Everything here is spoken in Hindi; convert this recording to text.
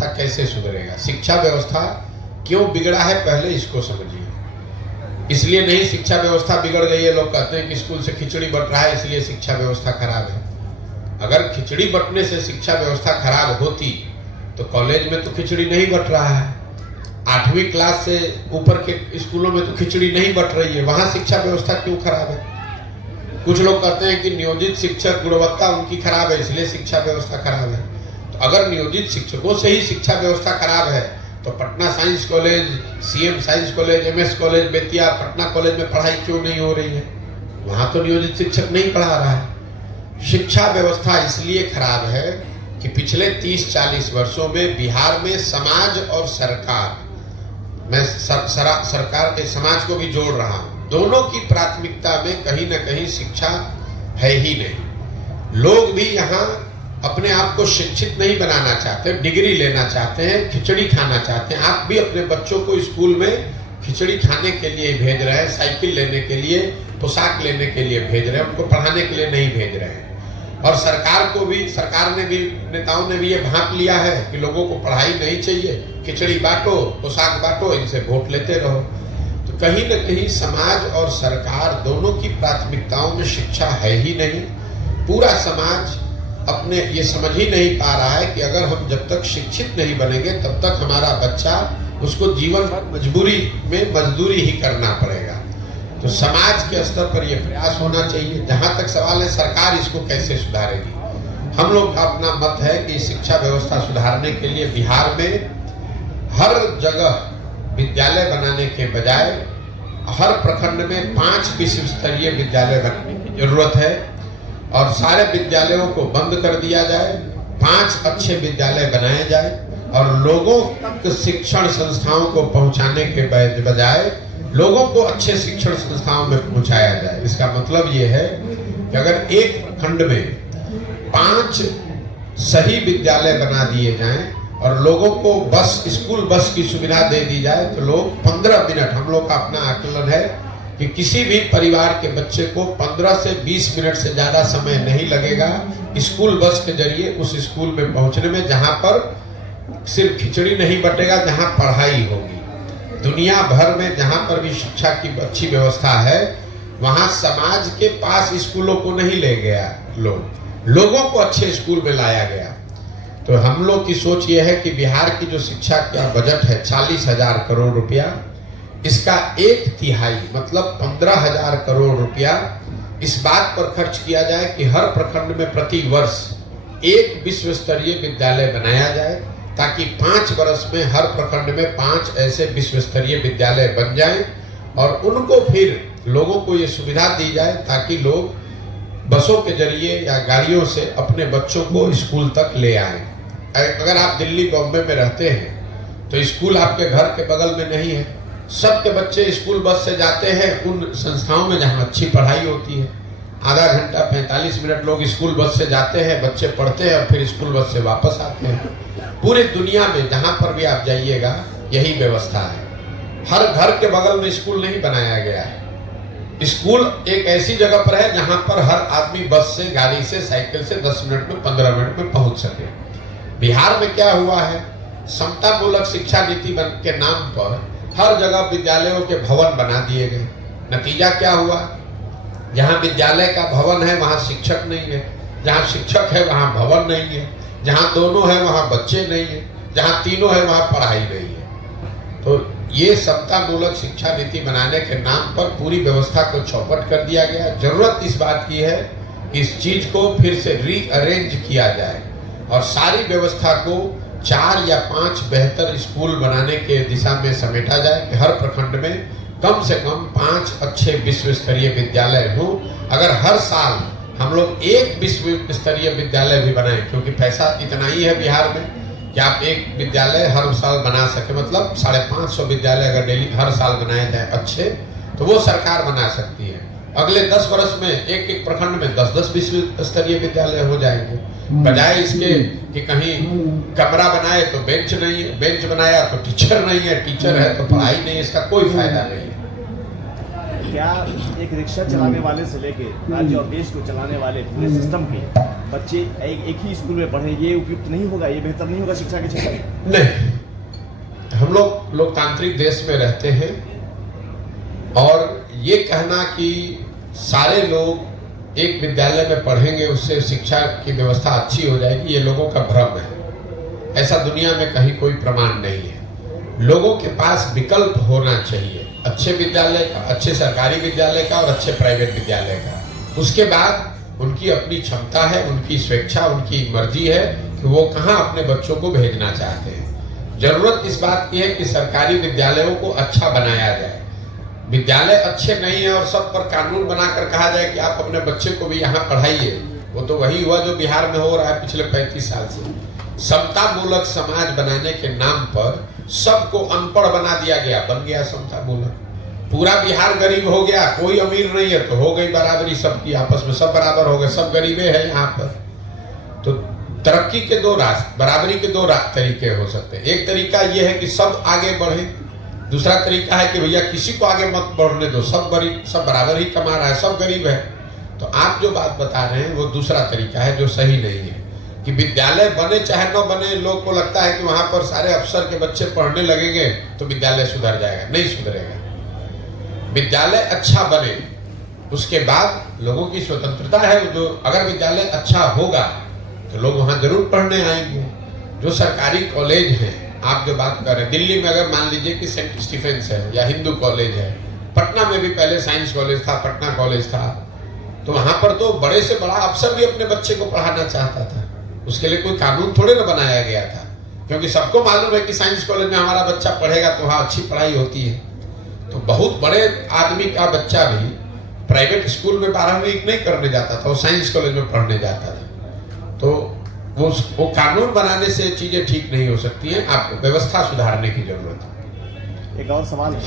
व्यवस्था कैसे सुधरेगा। शिक्षा व्यवस्था क्यों बिगड़ा है पहले इसको समझिए। इसलिए नहीं शिक्षा व्यवस्था बिगड़ गई है, लोग कहते हैं कि स्कूल से खिचड़ी बट रहा है इसलिए शिक्षा व्यवस्था खराब है। अगर खिचड़ी बटने से शिक्षा व्यवस्था खराब होती तो कॉलेज में तो खिचड़ी नहीं बट रहा है, 8वीं क्लास से ऊपर के स्कूलों में तो खिचड़ी नहीं बट रही है, वहां शिक्षा व्यवस्था क्यों खराब है। कुछ लोग कहते हैं कि नियोजित शिक्षक गुणवत्ता उनकी खराब है इसलिए शिक्षा व्यवस्था खराब है। तो अगर नियोजित शिक्षकों से ही शिक्षा व्यवस्था खराब है तो Patna science college, CM science college, MS college Bettiah, Patna college में पढ़ाई क्यों नहीं हो रही है। वहां तो नियोजित शिक्षक नहीं पढ़ा रहा है। शिक्षा व्यवस्था इसलिए खराब है कि पिछले 30-40 वर्षों में बिहार में समाज और सरकार, मैं सरकार के समाज को भी जोड़ रहा हूं, दोनों की प्राथमिकता में कहीं ना कहीं शिक्षा है ही नहीं। लोग भी यहाँ अपने आप को शिक्षित नहीं बनाना चाहते, डिग्री लेना चाहते हैं, खिचड़ी खाना चाहते हैं। आप भी अपने बच्चों को स्कूल में खिचड़ी खाने के लिए भेज रहे हैं, साइकिल लेने के लिए, पोशाक लेने के लिए भेज रहे हैं, उनको पढ़ाने के लिए नहीं भेज रहे हैं। और सरकार ने भी, नेताओं ने भी ये भांप लिया है कि लोगों को पढ़ाई नहीं चाहिए, खिचड़ी बांटो, पोशाक बांटो, इनसे वोट लेते रहो। तो कहीं न कहीं समाज और सरकार दोनों की प्राथमिकताओं में शिक्षा है ही नहीं। पूरा समाज अपने ये समझ ही नहीं पा रहा है कि अगर हम जब तक शिक्षित नहीं बनेंगे तब तक हमारा बच्चा, उसको जीवन भर मजबूरी में मजदूरी ही करना पड़ेगा। तो समाज के स्तर पर यह प्रयास होना चाहिए। जहां तक सवाल है सरकार इसको कैसे सुधारेगी, हम लोग का अपना मत है कि शिक्षा व्यवस्था सुधारने के लिए बिहार में हर जगह विद्यालय बनाने के बजाय हर प्रखंड में 5 विश्व स्तरीय विद्यालय बनाने की जरूरत है और सारे विद्यालयों को बंद कर दिया जाए, 5 अच्छे विद्यालय बनाए जाए और लोगों तक शिक्षण संस्थाओं को पहुंचाने के बजाय लोगों को अच्छे शिक्षण संस्थाओं में पहुंचाया जाए। इसका मतलब ये है कि अगर एक प्रखंड में 5 सही विद्यालय बना दिए जाएं और लोगों को स्कूल बस की सुविधा दे दी जाए तो लोग 15 मिनट, हम लोग का अपना आकलन है कि किसी भी परिवार के बच्चे को 15 से 20 मिनट से ज्यादा समय नहीं लगेगा स्कूल बस के जरिए उस स्कूल में पहुंचने में, जहां पर सिर्फ खिचड़ी नहीं बटेगा, जहां पढ़ाई होगी। दुनिया भर में जहां पर भी शिक्षा की अच्छी व्यवस्था है वहां समाज के पास स्कूलों को नहीं ले गया, लोगों को अच्छे स्कूल में लाया गया। तो हम लोग की सोच यह है कि बिहार की जो शिक्षा का बजट है 40,000 करोड़ रुपया, इसका 1/3 मतलब 15,000 करोड़ रुपया इस बात पर खर्च किया जाए कि हर प्रखंड में प्रति वर्ष एक विश्व स्तरीय विद्यालय बनाया जाए, ताकि 5 वर्ष में हर प्रखंड में 5 ऐसे विश्व स्तरीय विद्यालय बन जाएं और उनको फिर लोगों को ये सुविधा दी जाए ताकि लोग बसों के जरिए या गाड़ियों से अपने बच्चों को स्कूल तक ले आएं। अगर आप दिल्ली बॉम्बे में रहते हैं तो स्कूल आपके घर के बगल में नहीं है, सबके बच्चे स्कूल बस से जाते हैं उन संस्थाओं में जहां अच्छी पढ़ाई होती है। आधा घंटा 45 मिनट लोग स्कूल बस से जाते हैं, बच्चे पढ़ते हैं और फिर स्कूल बस से वापस आते हैं। पूरी दुनिया में जहां पर भी आप जाइएगा यही व्यवस्था है। हर घर के बगल में स्कूल नहीं बनाया गया है। स्कूल एक ऐसी जगह पर है जहां पर हर आदमी बस से, गाड़ी से, साइकिल से 10 मिनट में, 15 मिनट में पहुंच सके। बिहार में क्या हुआ है, समतामूलक शिक्षा नीति के नाम पर हर जगह विद्यालयों के भवन बना दिए गए। नतीजा क्या हुआ, जहां विद्यालय का भवन है वहां शिक्षक नहीं है, जहां शिक्षक है वहां भवन नहीं है, जहां दोनों है वहां बच्चे नहीं है, जहां तीनों है वहां पढ़ाई नहीं है। तो ये समतामूलक शिक्षा नीति बनाने के नाम पर पूरी व्यवस्था को चौपट कर दिया गया। जरूरत इस बात की है कि इस चीज को फिर से रीअरेंज किया जाए और सारी व्यवस्था को 4 या 5 बेहतर स्कूल बनाने के दिशा में समेटा जाए कि हर प्रखंड में कम से कम 5 अच्छे विश्व स्तरीय विद्यालय हो। अगर हर साल हम लोग एक विश्व स्तरीय विद्यालय भी बनाएं, क्योंकि पैसा इतना ही है बिहार में कि आप एक विद्यालय हर साल बना सके, मतलब 550 विद्यालय अगर डेली हर साल बनाए जाए अच्छे, तो वो सरकार बना सकती है। अगले 10 वर्ष में एक एक प्रखंड में 10-10 विश्व स्तरीय विद्यालय हो जाएंगे। बजाय इसके कि कहीं कमरा बनाए तो बेंच नहीं है, बेंच बनाया तो टीचर नहीं है, टीचर है तो पढ़ाई नहीं, इसका कोई फायदा नहीं है। क्या एक रिक्शा चलाने वाले से लेके राज्य और देश को चलाने वाले पूरे सिस्टम के बच्चे एक ही स्कूल में पढ़े, ये उपयुक्त नहीं होगा, ये बेहतर नहीं होगा शिक्षा के क्षेत्र में? नहीं, हम लोग लोकतांत्रिक देश में रहते हैं और ये कहना कि सारे लोग एक विद्यालय में पढ़ेंगे उससे शिक्षा की व्यवस्था अच्छी हो जाएगी, ये लोगों का भ्रम है। ऐसा दुनिया में कहीं कोई प्रमाण नहीं है। लोगों के पास विकल्प होना चाहिए, अच्छे विद्यालय का, अच्छे सरकारी विद्यालय का और अच्छे प्राइवेट विद्यालय का। उसके बाद उनकी अपनी क्षमता है, उनकी स्वेच्छा, उनकी मर्जी है कि वो कहाँ अपने बच्चों को भेजना चाहते हैं। जरूरत इस बात की है कि सरकारी विद्यालयों को अच्छा बनाया जाए। विद्यालय अच्छे नहीं है और सब पर कानून बनाकर कहा जाए कि आप अपने बच्चे को भी यहाँ पढ़ाइए, वो तो वही हुआ जो बिहार में हो रहा है पिछले 35 साल से। समता मूलक समाज बनाने के नाम पर सबको अनपढ़ बना दिया गया, बन गया समता मूलक। पूरा बिहार गरीब हो गया, कोई अमीर नहीं है तो हो गई बराबरी सबकी, आपस में सब बराबर हो गए, सब गरीबे हैं यहाँ पर। तो तरक्की के दो रास्ते, बराबरी के दो तरीके हो सकते हैं। एक तरीका यह है कि सब आगे बढ़े, दूसरा तरीका है कि भैया किसी को आगे मत बढ़ने दो, सब बराबर ही कमा रहा है, सब गरीब है। तो आप जो बात बता रहे हैं वो दूसरा तरीका है जो सही नहीं है कि विद्यालय बने चाहे न बने, लोग को लगता है कि वहां पर सारे अफसर के बच्चे पढ़ने लगेंगे तो विद्यालय सुधर जाएगा। नहीं सुधरेगा। विद्यालय अच्छा बने, उसके बाद लोगों की स्वतंत्रता है, जो अगर विद्यालय अच्छा होगा तो लोग वहां जरूर पढ़ने आएंगे। जो सरकारी कॉलेज हैं, आप जो बात कर रहे हैं, दिल्ली में अगर मान लीजिए कि सेंट स्टीफेंस है या हिंदू कॉलेज है, पटना में भी पहले साइंस कॉलेज था, पटना कॉलेज था, तो वहां पर तो बड़े से बड़ा अफसर भी अपने बच्चे को पढ़ाना चाहता था। उसके लिए कोई कानून थोड़े ना बनाया गया था, क्योंकि सबको मालूम है कि साइंस कॉलेज में हमारा बच्चा पढ़ेगा तो वहाँ अच्छी पढ़ाई होती है। तो बहुत बड़े आदमी का बच्चा भी प्राइवेट स्कूल में 12वीं नहीं करने जाता था, वो साइंस कॉलेज में पढ़ने जाता था। तो वो कानून बनाने से चीजें ठीक नहीं हो सकती हैं, आपको व्यवस्था सुधारने की जरूरत है। एक और सवाल है,